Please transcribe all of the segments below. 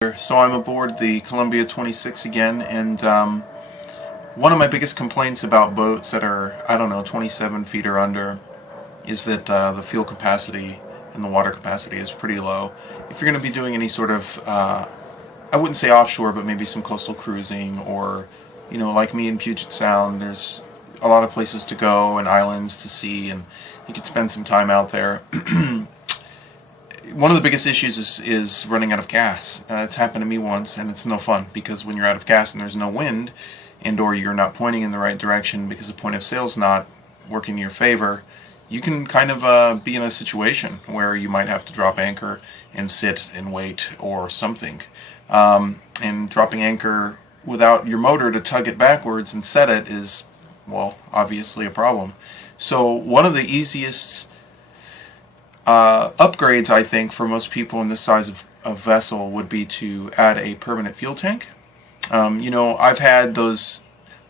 So I'm aboard the Columbia 26 again, and one of my biggest complaints about boats that are, I don't know, 27 feet or under is that the fuel capacity and the water capacity is pretty low. If you're going to be doing any sort of, I wouldn't say offshore, but maybe some coastal cruising, or, you know, like me in Puget Sound, there's a lot of places to go and islands to see, and you could spend some time out there. One of the biggest issues is running out of gas. It's happened to me once, and it's no fun, because when you're out of gas and there's no wind, and or you're not pointing in the right direction because the point of sail's not working in your favor, you can kind of be in a situation where you might have to drop anchor and sit and wait or something. And dropping anchor without your motor to tug it backwards and set it is, well, obviously a problem. So one of the easiest upgrades, I think, for most people in this size of vessel would be to add a permanent fuel tank. You know, I've had those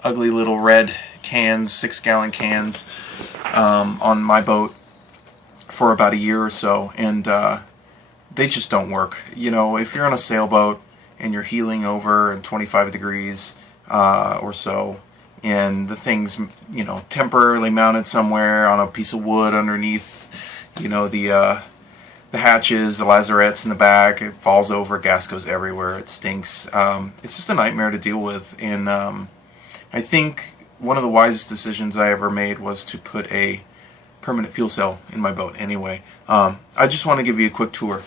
ugly little red cans, 6-gallon cans, on my boat for about a year or so, and they just don't work. You know, if you're on a sailboat and you're heeling over in 25 degrees or so, and the thing's, you know, temporarily mounted somewhere on a piece of wood underneath, you know, the hatches, the lazarettes in the back, it falls over, gas goes everywhere, it stinks. It's just a nightmare to deal with, and I think one of the wisest decisions I ever made was to put a permanent fuel cell in my boat anyway. I just want to give you a quick tour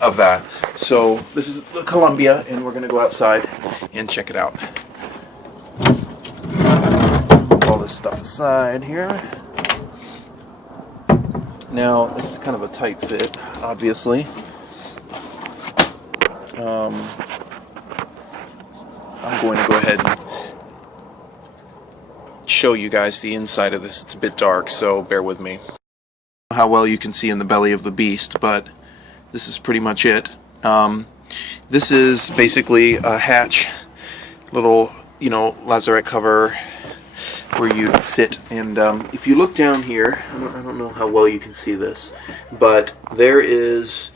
of that. So this is the Columbia, and we're going to go outside and check it out. Put all this stuff aside here. Now, this is kind of a tight fit, obviously. I'm going to go ahead and show you guys the inside of this. It's a bit dark, so bear with me. How well you can see in the belly of the beast, but this is pretty much it. This is basically a hatch, little, you know, lazarette cover where you sit, and if you look down here, I don't know how well you can see this, but there is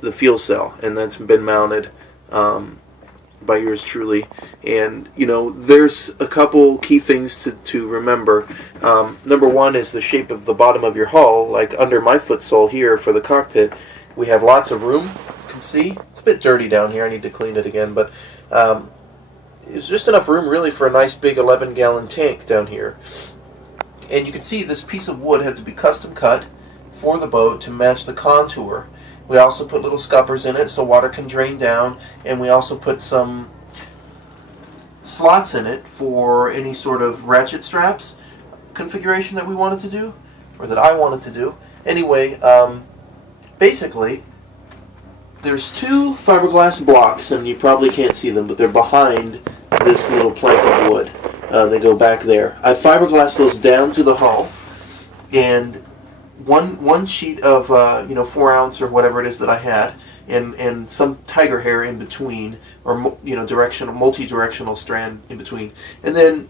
the fuel cell, and that's been mounted by yours truly. And you know, there's a couple key things to remember. Number one is the shape of the bottom of your hull. Like under my footsole here for the cockpit, we have lots of room. You can see it's a bit dirty down here. I need to clean it again, but it's just enough room really for a nice big 11-gallon tank down here. And you can see this piece of wood had to be custom cut for the boat to match the contour. We also put little scuppers in it so water can drain down, and we also put some slots in it for any sort of ratchet straps configuration that we wanted to do, or that I wanted to do. Anyway, basically, there's two fiberglass blocks, and you probably can't see them, but they're behind this little plank of wood. They go back there. I fiberglassed those down to the hull, and one sheet of you know, 4 ounce or whatever it is that I had, and some tiger hair in between, or you know, multi-directional strand in between, and then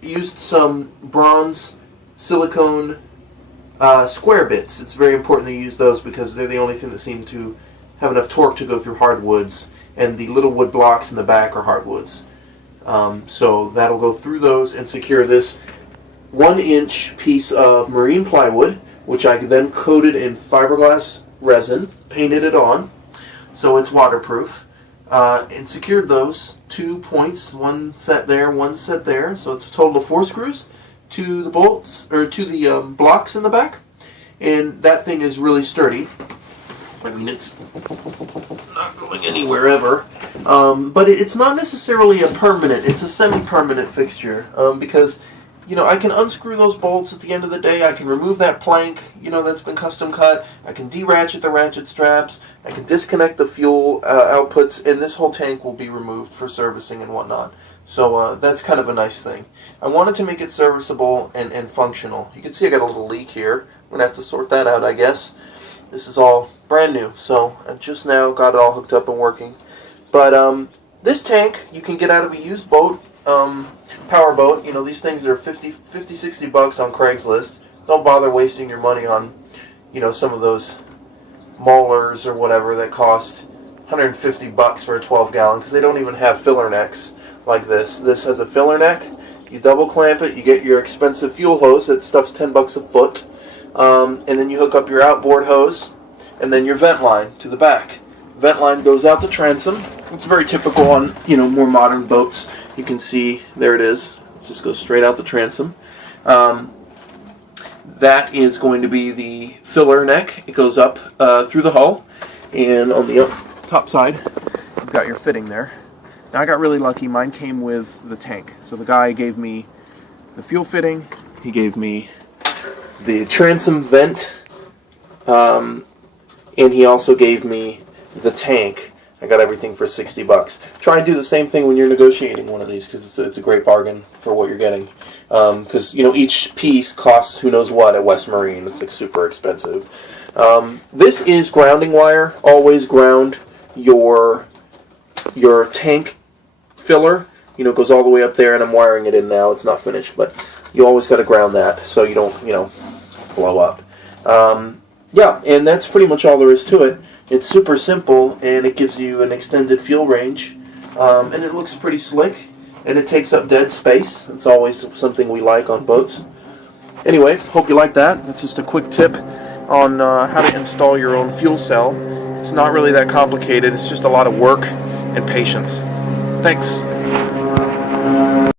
used some bronze silicone square bits. It's very important to use those because they're the only thing that seem to have enough torque to go through hardwoods, and the little wood blocks in the back are hardwoods. So that'll go through those and secure this 1-inch piece of marine plywood, which I then coated in fiberglass resin, painted it on so it's waterproof, and secured those 2 points, one set there, one set there, so it's a total of 4 screws to the bolts, or to the blocks in the back, and that thing is really sturdy. I mean, it's not going anywhere ever, but it's not necessarily a permanent, it's a semi-permanent fixture, because, you know, I can unscrew those bolts at the end of the day, I can remove that plank, you know, that's been custom cut, I can de-ratchet the ratchet straps, I can disconnect the fuel outputs, and this whole tank will be removed for servicing and whatnot. So that's kind of a nice thing. I wanted to make it serviceable and functional. You can see I got a little leak here. I'm going to have to sort that out, I guess. This is all brand new, so I just now got it all hooked up and working. But this tank you can get out of a used boat, power boat. You know, these things are 50, 60 bucks on Craigslist. Don't bother wasting your money on, you know, some of those maulers or whatever that cost $150 for a 12-gallon because they don't even have filler necks like this. This has a filler neck. You double clamp it, you get your expensive fuel hose. That stuff's $10 a foot. And then you hook up your outboard hose and then your vent line to the back. Vent line goes out the transom. It's very typical on, more modern boats. You can see, there it is. It just goes straight out the transom. That is going to be the filler neck. It goes up through the hull. And on the top side, you've got your fitting there. Now I got really lucky. Mine came with the tank. So the guy gave me the fuel fitting. He gave me the transom vent. And he also gave me the tank. I got everything for $60. Try and do the same thing when you're negotiating one of these because it's a great bargain for what you're getting. Because each piece costs who knows what at West Marine. It's like super expensive. This is grounding wire. Always ground your tank filler. It goes all the way up there, and I'm wiring it in now. It's not finished, but you always got to ground that so you don't blow up. Yeah, and that's pretty much all there is to it. It's super simple, and it gives you an extended fuel range, and it looks pretty slick, and it takes up dead space. It's always something we like on boats. Anyway, hope you like that. That's just a quick tip on how to install your own fuel cell. It's not really that complicated. It's just a lot of work and patience. Thanks.